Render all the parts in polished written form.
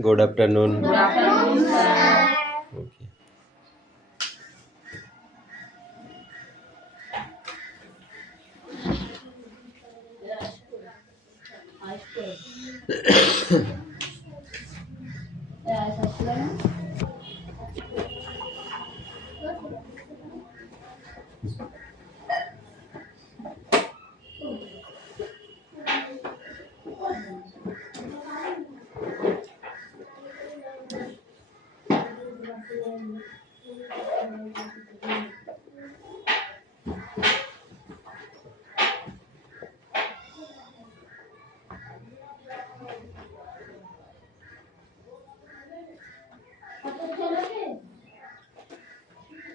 Good afternoon. Good afternoon, sir. Okay.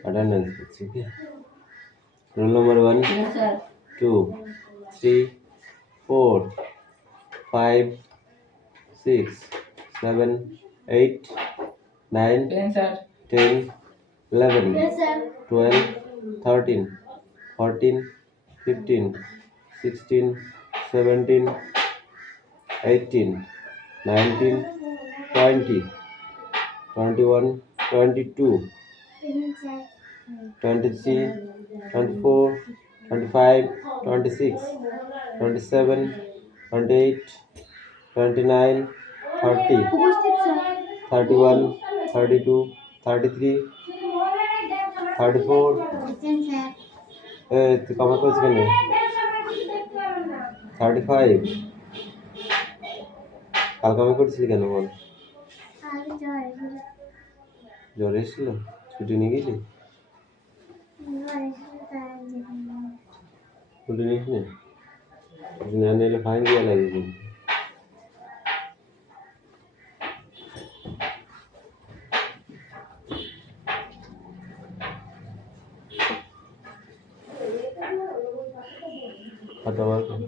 Attendance. It's okay. Roll number one, Yes, sir. two, three, 4, 5, 6, 7, 8, 9, Yes, sir. 10, 11, Yes, sir. 12, 13, 14, 15, 16, 17, 18, 19, 20, 21, 22, 23, 24, 25, 26, 27, 28, 29, 30, উপস্থিত sir 31, 32, 33, 34. আছেন sir তুই কমা করছিস কেন? 35. কাল কামে করছিলি কেন বল? আগে জয় জ্বর এসেছিল? ছুটি নিয়ে গেলি? ছুটি নিস নি? ছুটি না নিলে ফাইন দেওয়া লাগে কিন্তু। খাতা বার কর।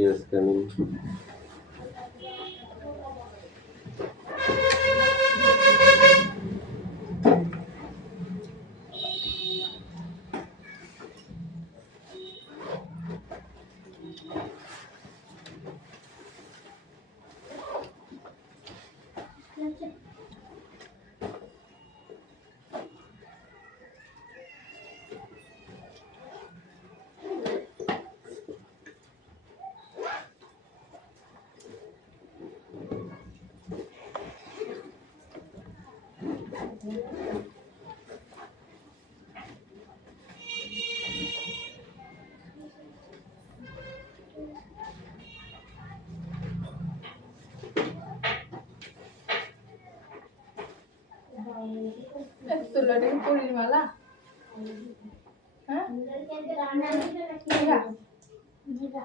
Yes, coming. তুলাটা কি পরির মালা? হ্যাঁ? জিরা? জিরা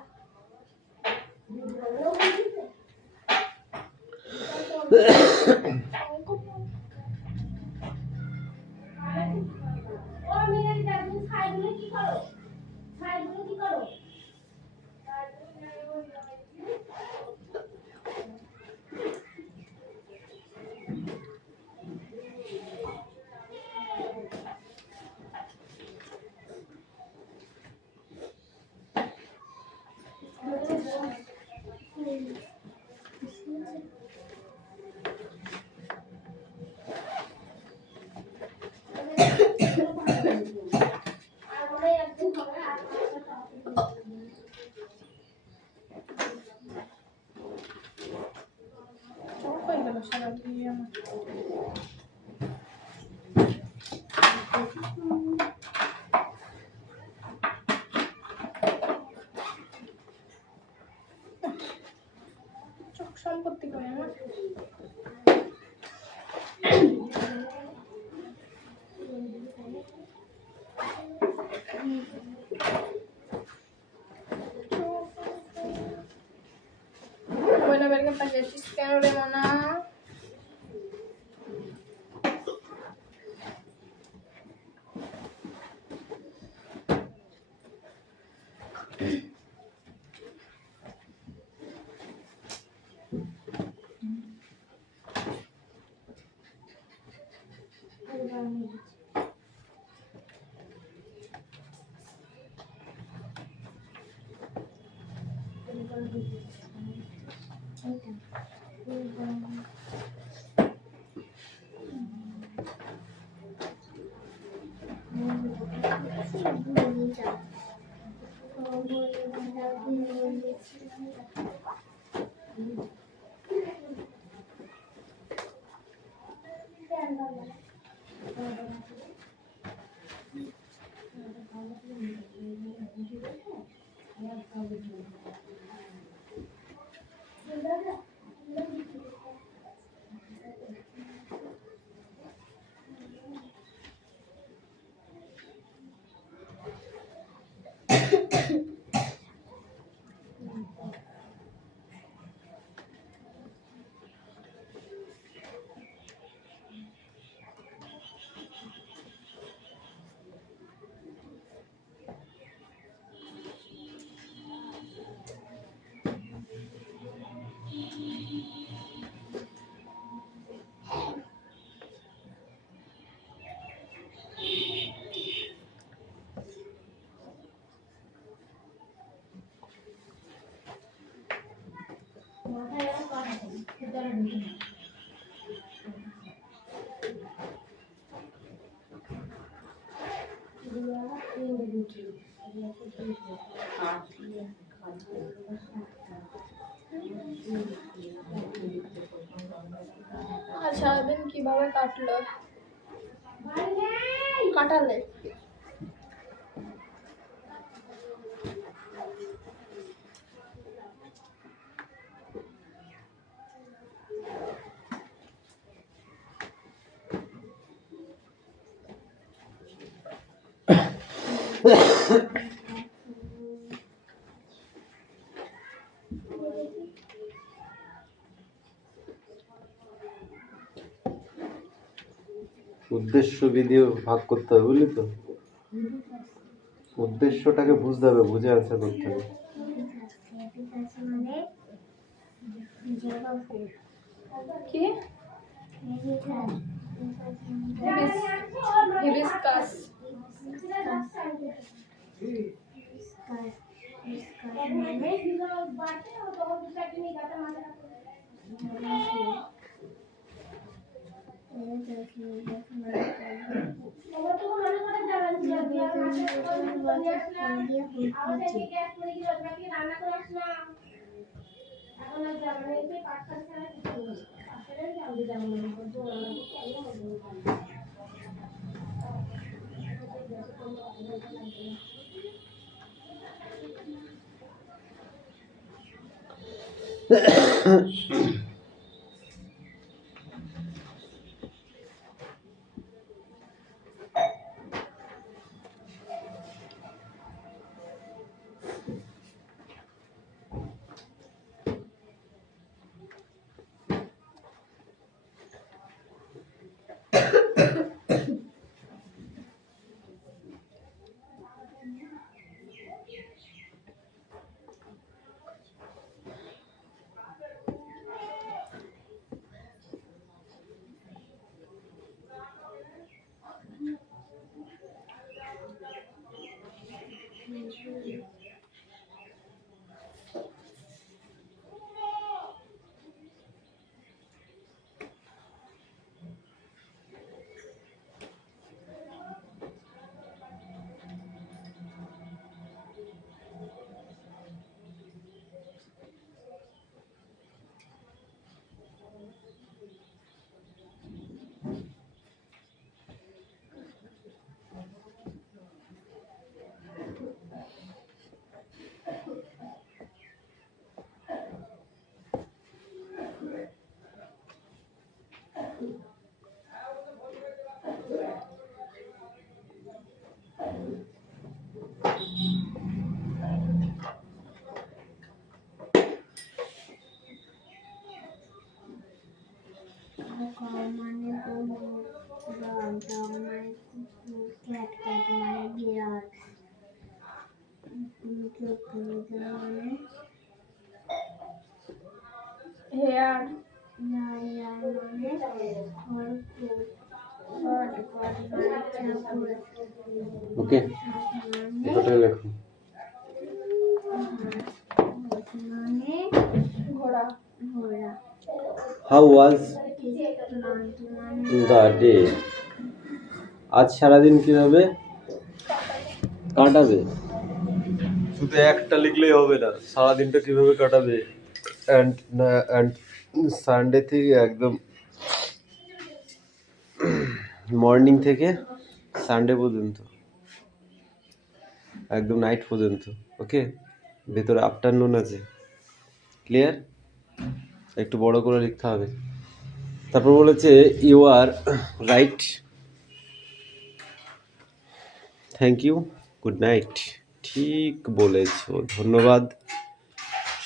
তাকিয়েছিস কেন রে মনা? আর সারাদিন কিভাবে কাটলো? কাটালে উদ্দেশ্য ভিডিও ভাগ করতে হবে, বুঝলি তো? উদ্দেশ্যটাকে বুঝতে হবে, বুঝে আনসার করতে হবে। কি? হিবিস্কাস। হেয়ার ওকে, এতটাই লেখো। ঘোড়া হাউ ওয়াজ দ্য ডে? আজ সারাদিন কিভাবে কাটাবে? শুধু একটা লিখলেই হবে না, সারাদিনটা কিভাবে কাটাবে। অ্যান্ড সানডে থেকে একদম মর্নিং থেকে সানডে পর্যন্ত, একদম নাইট পর্যন্ত। ওকে, ভেতরে আফটারনুন আছে। ক্লিয়ার? একটু বড় করে লিখতে হবে। তারপর বলেছে you are right, thank you, good night. ঠিক বলেছো, ধন্যবাদ,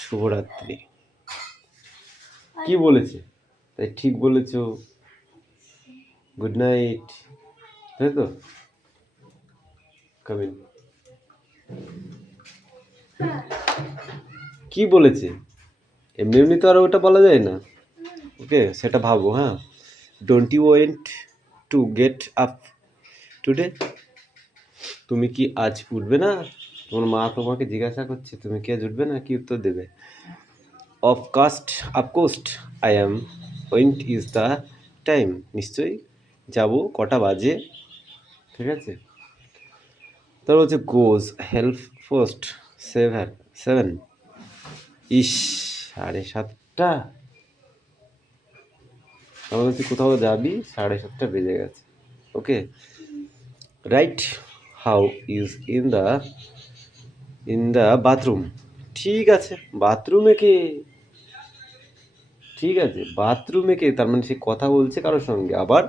শুভরাত্রি। কি বলেছে? তাই ঠিক বলেছো, গুড নাইট, তাই তো? কামিন। কি বলেছে? এমনি এমনি তো আর ওটা বলা যায় না। ওকে, সেটা ভাবো। হ্যাঁ, don't you want to get up today? তুমি কি আজ উঠবে না? তোমার মা তোমাকে জিজ্ঞাসা করছে তুমি কি আজ উঠবে না, কি উত্তর দেবে? Of course I am. Went is the time? নিশ্চয়ই যাব, কটা বাজে? ঠিক আছে। তারপর হচ্ছে গোজ হেল্প ফার্স্ট, সেভেন। ইস, 7:30। আমার হচ্ছে কোথাও যাবি, 7:30 বেজে গেছে। Okay, right, how is in the bathroom? ঠিক আছে, বাথরুমে কে? ঠিক আছে, বাথরুমে কে, তার মানে সে কথা বলছে কারোর সঙ্গে, আবার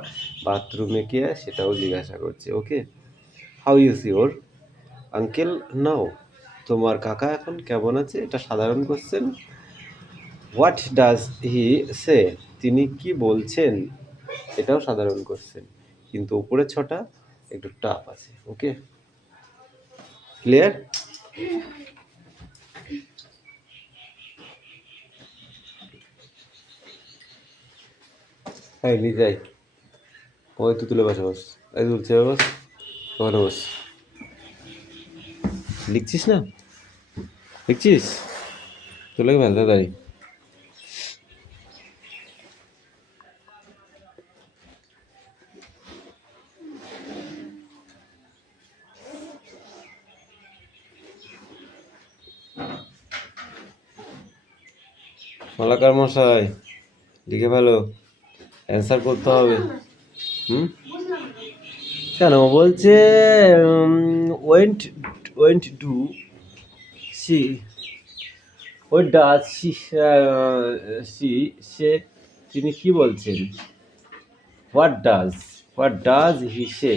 বাথরুমে কে সেটাও জিজ্ঞাসা করছে। ওকে, হাউ ইজ ইউর আঙ্কেল নাও? তোমার কাকা এখন কেমন আছে? এটা সাধারণ কোশ্চেন। হোয়াট ডাজ হি সে? তিনি কি বলছেন? এটাও সাধারণ কোশ্চেন, কিন্তু উপরের 6টা একটু টাফ আছে। ওকে, ক্লিয়ার? হ্যাঁ, যাই, ওই তো তুলে বসে বস, এই তুলছে বস, ওখানে বস। লিখছিস না? লিখছিস? তুলে ফেল তাড়াতাড়ি। মালাকার মশাই, লিখে ফেলো, অ্যান্সার করতে হবে। কেন বলছে ওয়েন্ট ওয়েন্ট ডু সি, ওই ডাজ সে, তিনি কি বলছেন? হোয়াট ডাজ হি সে?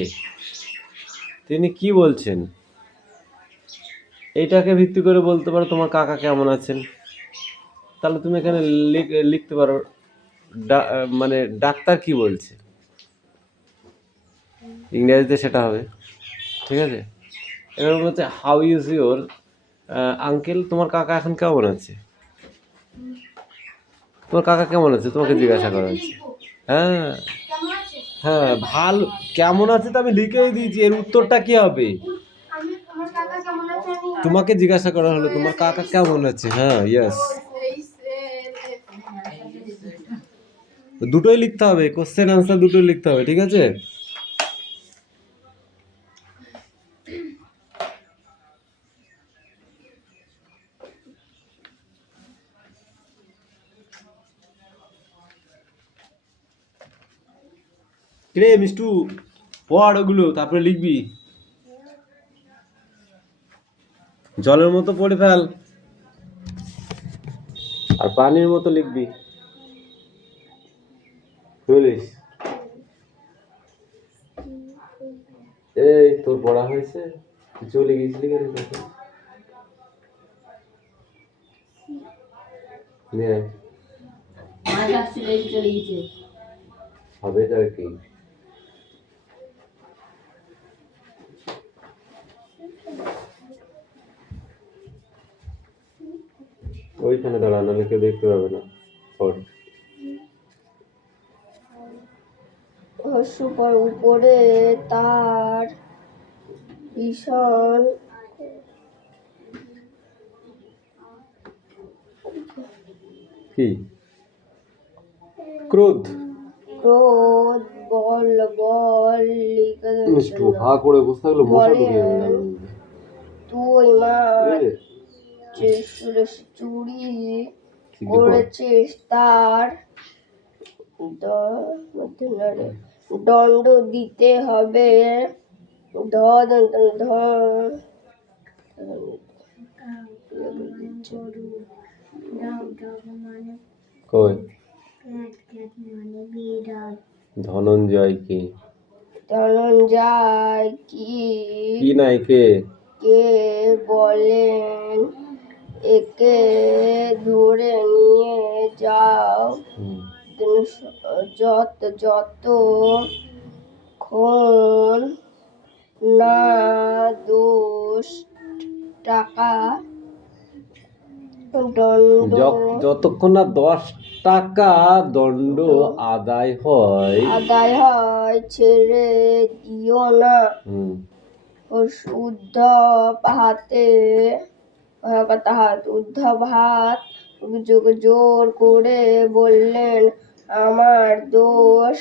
তিনি কি বলছেন? এইটাকে ভিত্তি করে বলতে পারো তোমার কাকা কেমন আছেন। তাহলে তুমি এখানে লিখতে পারো মানে ডাক্তার কি বলছে, ইংরেজিতে সেটা হবে। ঠিক আছে, এবার বলছে হাউ ইজ ইউর আঙ্কেল? তোমার কাকা এখন কেমন আছে? তোমার কাকা কেমন আছে তোমাকে জিজ্ঞাসা করা হচ্ছে। হ্যাঁ হ্যাঁ, ভালো। কেমন আছে তো আমি লিখেই দিয়েছি, এর উত্তরটা কি হবে? তোমাকে জিজ্ঞাসা করা হলো তোমার কাকা কেমন আছে। হ্যাঁ, ইয়েস, দুটোই লিখতে হবে, কোশ্চেন আনসার দুটোই লিখতে হবে। ঠিক আছে, রে মিষ্টু, পড় ওগুলো, তারপরে লিখবি। জলের মতো পড়ে ফেল, আর পানির মতো লিখবি। বলিস, এই তোর পড়া হয়েছে, তুই চলে গেছিলি কেন? হবে তো আর কি। এখানে দাঁড়া, নাহলে কেউ দেখতে পাবে না। পড়। সুপার উপরে তার ভীষণ কি? ক্রোধ। ক্রোধ বল বল একটু হা করে বসে থাকলে মশা ঢুকে যাবে জানো? তুই মা চুরি করেছিস, তার দণ্ড দিতে হবে। ধর ধর কই বিড়াল। ধনঞ্জয়কে ধনঞ্জয় কি নাই কে বলেন, একে ধরে নিয়ে যাও। যতক্ষণ না 10 টাকা দণ্ড যতক্ষণ না 10 টাকা দণ্ড আদায় হয় ছেড়ে দিও না। উদ্ধব হাত জোর করে বললেন, আমার দোষ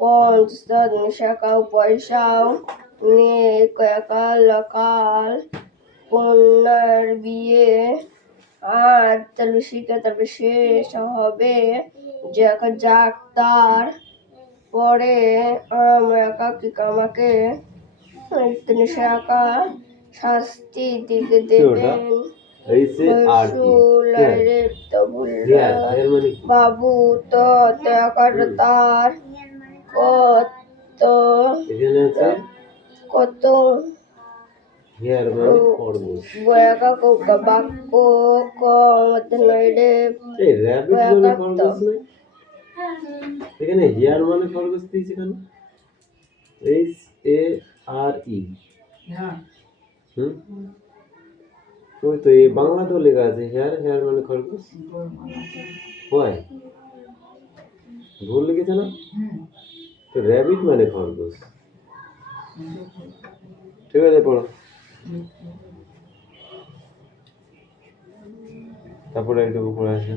50 টাকা পয়সাও নেই। কাল কন্যার বিয়ে, আর তারপরে শেষ হবে। যাক তার পরে আমাকে শাস্তি দিতে দেবেন। বাবু তো তার কত বাক্য এখানে হেয়ার মানে খরগোশ দিয়েছে কেন? HARE। ওই তো এই বাংলাতেও লেখা আছে হেয়ার। হেয়ার মানে খরগোশ হয়, ভুল লিখেছে না তো? র্যাবিট মানে খরগোশ। ঠিক আছে, পড়ো। তারপরে একটু উপরে আসে।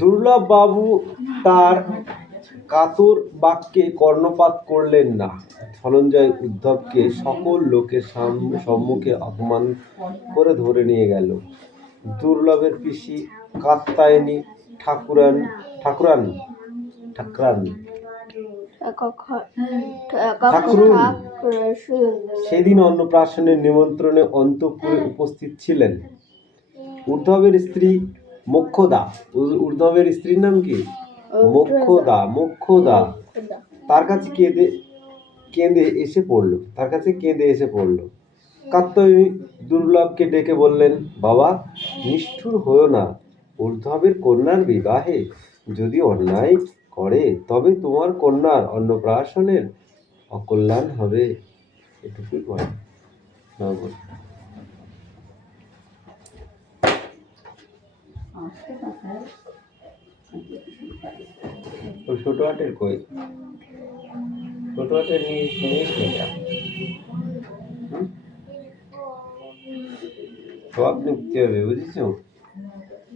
দুর্লভ বাবু তার কাতর বাক্যে কর্ণপাত করলেন না। ধনঞ্জয় উদ্ধবকে সকল লোকের সম্মুখে অপমান করে ধরে নিয়ে গেল। দুর্লভের পিসি কাত্যায়নী ঠাকুরান সেদিন অন্নপ্রাশনের নিমন্ত্রণে অন্তঃপুরে উপস্থিত ছিলেন। উদ্ধবের স্ত্রী মোক্ষদা। উদ্ধবের স্ত্রীর নাম কি? মোক্ষদা তার কাছে কেঁদে এসে পড়ল। কাত্যায়নী দুর্লভকে ডেকে বললেন, বাবা, নিষ্ঠুর হয়ো না। উদ্ধবের কন্যার বিবাহে যদি অন্যায় করে তবে তোমার কন্যার অন্নপ্রাশনের অকল্যাণ হবে। এটুকুই বলে। ছোট হাটের কই? ছোট হাটের নিস না, সব নিতে হবে, বুঝেছ?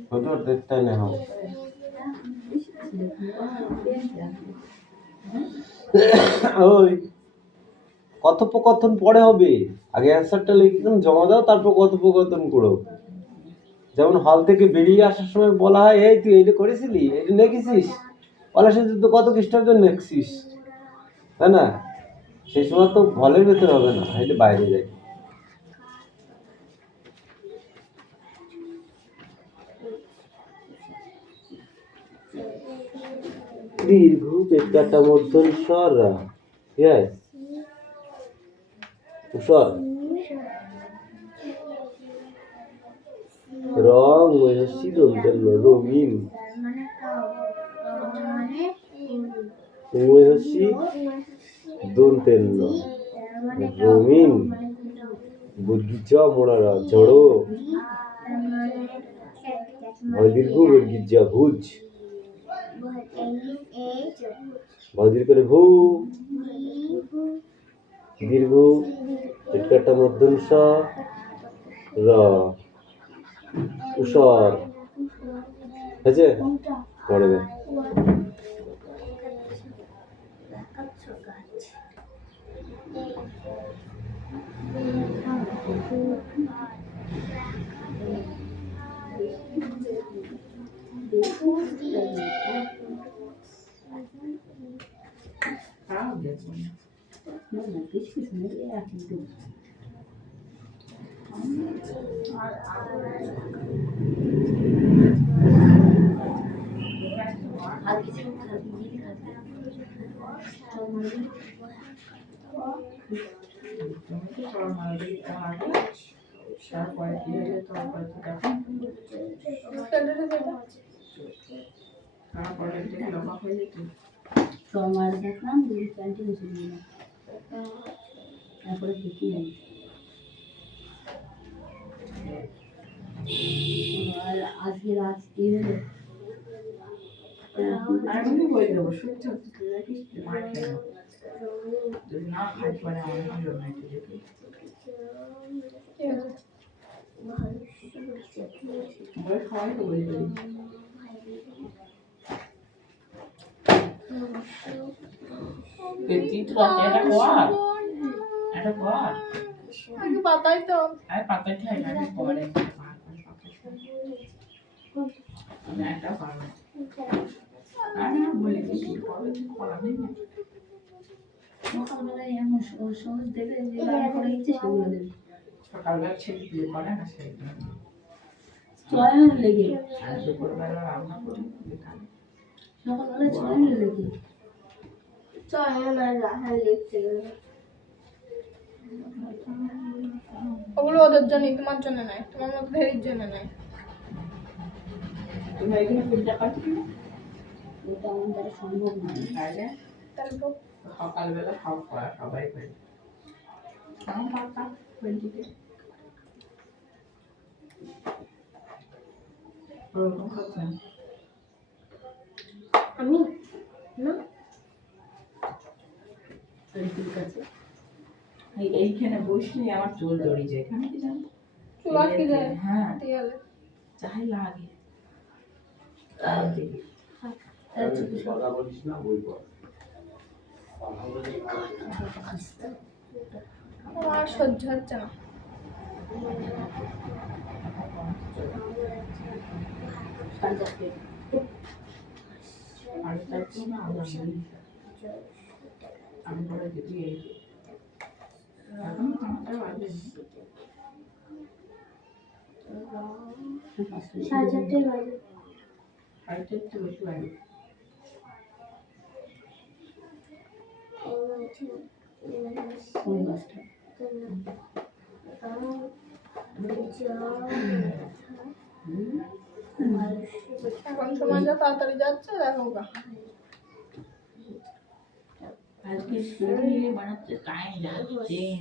ছোট দেখতে না হোক। ওই কথোপকথন পরে হবে, আগে অ্যান্সারটা লিখে জমা দাও, তারপর কথোপকথন করো। যেমন হল থেকে বেরিয়ে আসার সময় বলা হয়, এই তুই এইটা করেছিলি, এটা নেখেছিস, পলাশের যুদ্ধ কত খ্রিস্টাব্দে নেখছিস, তাই না? সেই সময় তো হলের ভেতরে হবে না, এটা বাইরে যাই। দীর্ঘ পেটকাটা মধ্যম স্বর রং রঙিন দন্তেন্ন রঙিন বর্গীর জ মোড়ারা জড়ো ভয় দীর্ঘ বর্গীর যা ভুজ ভয় দীর্ঘ করে ভূ দীর্ঘ পেটকাটা মধ্যম স র উষর হয়েছে পড়বে মার দেখলাম প্যান্টি বসে দিল তারপরে দেখি নাই আর আজকে রাত কি হলো আমি বই দেবো সত্যি সত্যি তুই দেখিস মার খেয়ে যদি না খাই পরে আমার জন্য একটু দেখি বই খাওয়াই তো বই দেবো তুই তো রাতে একটা কর একটা কর আগে পাতাই তো আর পাতা খাই না পরে আমি একটা পারবো আমি বলে দিচ্ছি কবে তুই করা নেই না সকালবেলায় এমন সহজ দেবে যে রান্না করে গেছে সেগুলো দেবে সকালবেলা ছেলে বিয়ে করে না সেই চয়ন লেগে আর দুপুরবেলা রান্না করি বিকালে সকালবেলায় চয়ন লেগে চয়ন আর রাহান লিখতে ওগুলো ওদের জন্যই, তোমার জন্য নয়, তোমার মতো ভেরির জন্য নয়। তুমি এখানে তিনটা পাচ্ছি না ওটা আমার দ্বারা সম্ভব নয় তাহলে তাহলে তো সকালবেলা সব করা সবাই করে কেমন পাতা বেলটিকে ওরকম করছেন আমি না ঠিক আছে এইখানে বসলে আমার চুল দড়ি যায় এখানে কি জানো চুল আটকে যায় হ্যাঁ দেয়ালে। যাই লাগে দেখি আমার আর সহ্য হচ্ছে না। আর চাচ্ছি না আমি বলে দিদি এই এখন আমাকে বাজে সাড়ে 4টে বাজে। হাইটে একটু বেশি লাগে কোন বাসটা এখন সময় যা তাড়াতাড়ি যাচ্ছে, দেখো গা। আজকে স্কুলে বানাতে টাইম যাচ্ছে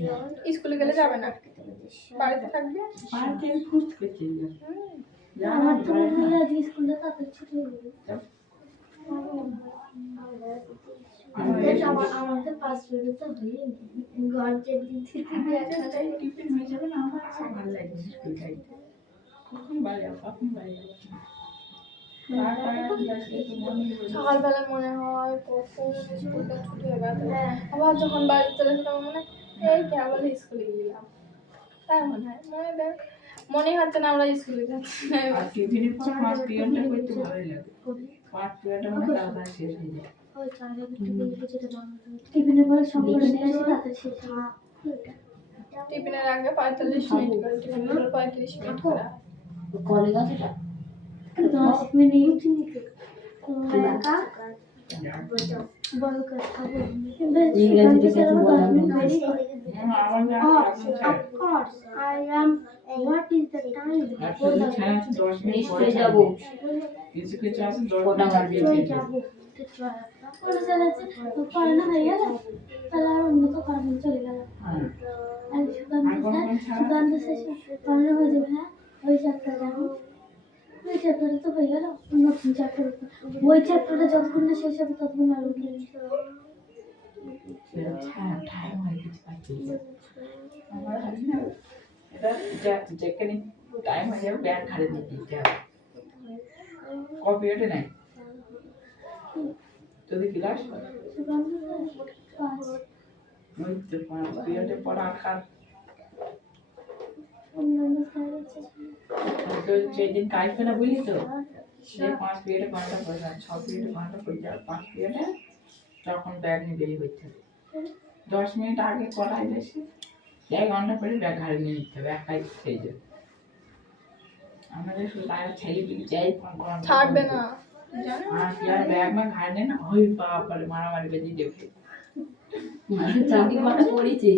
না স্কুলে গেলে যাবে না, বাড়িতে থাকবে। পার্কে ফুচকে ছিল আমার তো মনে হয় আজ স্কুলটা তাড়াতাড়ি ছুটি হয়ে যাবে। আমাদের 5 মিনিট তো হয়নি। গর্জের দিক থেকে টিফিন হয়ে যাবে না আমার খুব ভালো লাগে স্কুল খাইতে কখন বাড়ি যাবো কখন বাড়ি যাবো সকালবেলা মনে হয় কখন স্কুলটা ছুটি হবে, আবার যখন বাড়িতে চলে আসে তখন মনে হয় এই কেবল স্কুলে গেলাম। তাই মনে হয়, মনে হচ্ছে না আমরা স্কুলে যাচ্ছি। আর টিফিনের পর ফার্স্ট পিরিয়ডটা করতে ভালোই লাগে ফার্স্ট পিরিয়ডটা মানে তাড়াতাড়ি শেষ হয়ে যায় ওই চার টিফিনের পরে সম্পূর্ণ এসে তাড়াতাড়ি শেষ হয়। টিফিনের আগে 45 মিনিট করে, টিফিনের পরে 35 মিনিট করে। কলেজ আছে এটা 10 মিনিট কাকা বড় কথা বলবো। ইংরেজি ঠিক আছে বললাম আমার যা course. I am. What is the time? আর শুধু ছাড়া আছে 10 মিনিট পরে নিশ্চয়ই যাবো। যাবো। কিছু কিছু আছে 10 কটা মিনিট আগে নিশ্চয়ই খেয়ে যাবো। ওরা চালাচ্ছে পরে না হয়ে গেল তাহলে আর অন্য তো করার চলে গেল হ্যাঁ আর সুকান্ত শেষে পড়ানো হয়ে যাবে হ্যাঁ ওই চ্যাপ্টার যাবো ওই চ্যাপ্টারে তো হয়ে গেল নতুন চ্যাপ্টার ওই চ্যাপ্টারটা যতক্ষণ না শেষ হবে ততক্ষণ আর উঠে টাইম হয়ে গেছে পাচ্ছি আমার হাতে না এটা যেখানে টাইম হয়ে যাবে ব্যাগ ঘাড়ে দিয়ে দিতে হবে কপি এটা নাই যদি ক্লাস সুকান্ত পাঁচ ওই তো পিরিয়ডে পড়া আটকার অন্যান্য স্যার আছে তো যেদিন কাজ করে না বুঝলি তো সে 5 পিরিয়ডে ঘন্টা পড়ে যায় 6 পিরিয়ডে ঘন্টা পড়ে যায় 5 পিরিয়ডে তখন ব্যাগ নিয়ে বেরিয়ে হইতে হবে 10 মিনিট আগে করাই বেশি 1 ঘন্টা পরে ব্যাগ ঘাড়ে নিয়ে নিতে হবে একাই সেই যাবে আমাদের শুধু লাইভ ছেলে বিল যাই ছাড়বে না জানো আর यार बैग में घाड़ने ना ओए बाप रे मारामारी बेजी देखे চাকরি করা পড়েছে।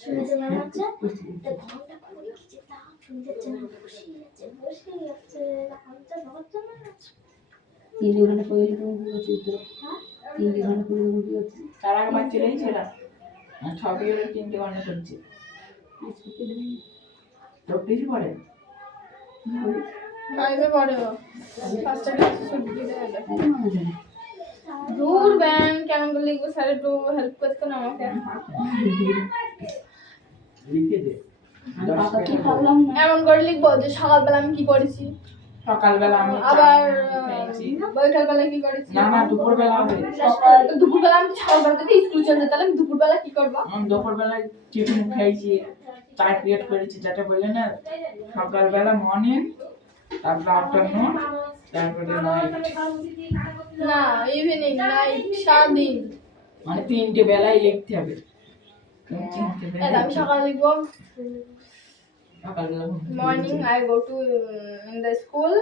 শুনেছে না হচ্ছে ঘন্টা করে কিছু দাও শুনতে যাচ্ছে না বসে আছে হালকা ভাবছে না 3 ঘন্টা পড়ে তুমি কি করছিস তো? 3 ঘন্টা পড়ে তুমি কি করছিস? तारा का बच्चे नहीं चला 6 पिरियड 3 घंटा करছে তো কিছু করে ফাইভে পড়ে ও ফার্স্ট ক্লাসে ছুটি দিয়ে দেয় দূর ব্যাং কেমন করে লিখবো স্যার একটু হেল্প করতে না আমাকে লিখে দে পাতা কি ভাবলাম না। এমন করে লিখবো যে সকালবেলা আমি কি করেছি সকালবেলা আমি আবার খেয়েছি বৈকালবেলা কি করেছি না না দুপুরবেলা হবে দুপুরবেলা আমি সকালবেলা থেকে স্কুল চলতে তাহলে আমি দুপুরবেলা কি করবো দুপুরবেলা টিফিন খাইছি 4 পিরিয়ড করেছি যেটা বললে না সকালবেলা মর্নিং তারপর আফটারনুন তারপরে নাইট না ইভিনিং নাইট সারাদিন মানে 3টে বেলায় লিখতে হবে তুমি 3টে এই বেলায় আমি সকালে লিখবো সকালবেলা morning I go to in the school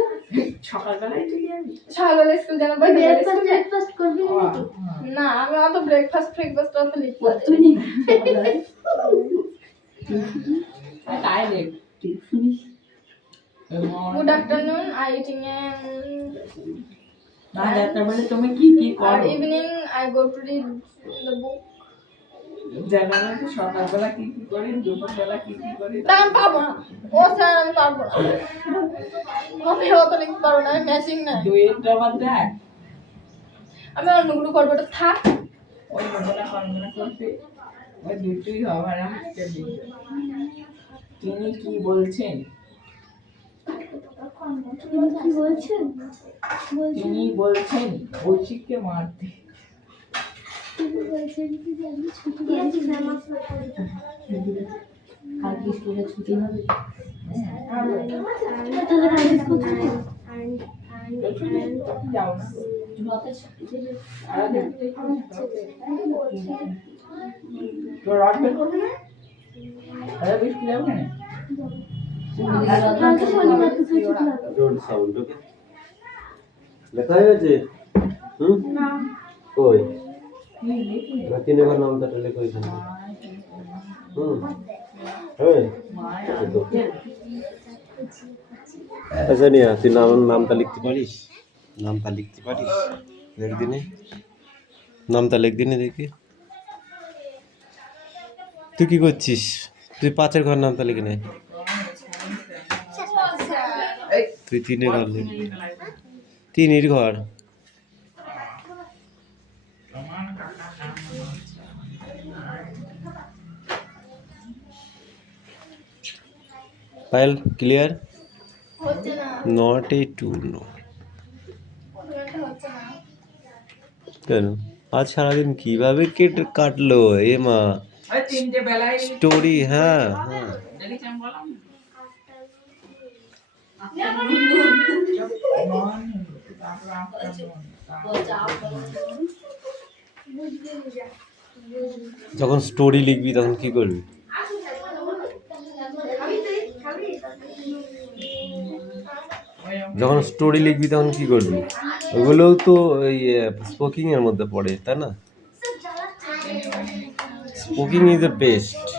সকালবেলায় চলে যাবি সকালবেলা স্কুল যেন ব্রেকফাস্ট করবি না আমি অত ব্রেকফাস্ট অত লিখবো না। তুমি তাই লিখ শুনিস গুড আফটারনুন আই ইটিং না যাতে বলে তুমি কি কি আর করো evening I go to read the book জানা না সকালবেলা কি কি করি দুপুরবেলা কি কি করি তা আমি পারবো না ও স্যার আমি পারবো না আমি অত লিখতে পারবো না আমি ম্যাচিং না দুই একটা বাদ দেখ আমি অন্যগুলো করবো ওটা থাক ওই মনে করতে ওই দুটোই হবে না হাতে দিই তিনি কি বলছেন তুমি কি বলছেন তিনি বলছেন ঐশিককে মারতে তিনি বলছেন কি আমি ছুটি দিয়েছি আমার কালকে স্কুলে ছুটি হবে। তাহলে কালকে স্কুল ছুটি যাও না রাতে ছুটি দেবে। আর তো রাত বের করবে না আরে বিস্কুট যাও কেন কালকে শনিবার তো ছুটি হবে ডোন্ট সাউন্ড ওকে লেখা হয়ে গেছে না কই কি লিখি না তিনে ঘর নামটা লেখা হয়েছে হ্যাঁ এই তো। আচ্ছা নিয়া তুই নামটা লিখতে পারিস নামটা লিখতে পারিস একদিনে নামটা লিখ দিনে দেখি তুই কি করছিস তুই 5 ঘর নামটা লিখে নে তুই 3 ঘর লিখ 3 ঘর ফাইল ক্লিয়ার হচ্ছে না নট এ টু নো হচ্ছে না কেন আজ সারাদিন কিভাবে কেটে কাটলো এ মা ওই 3টে বেলায় স্টোরি হ্যাঁ হ্যাঁ দেখি আমি বললাম যখন স্টোরি লিখবি তখন কি করবি যখন স্টোরি লিখবি তখন কি করবি ওগুলোও তো ওই স্পোকিং এর মধ্যে পড়ে তাই না স্পোকিং ইজ দ্য বেস্ট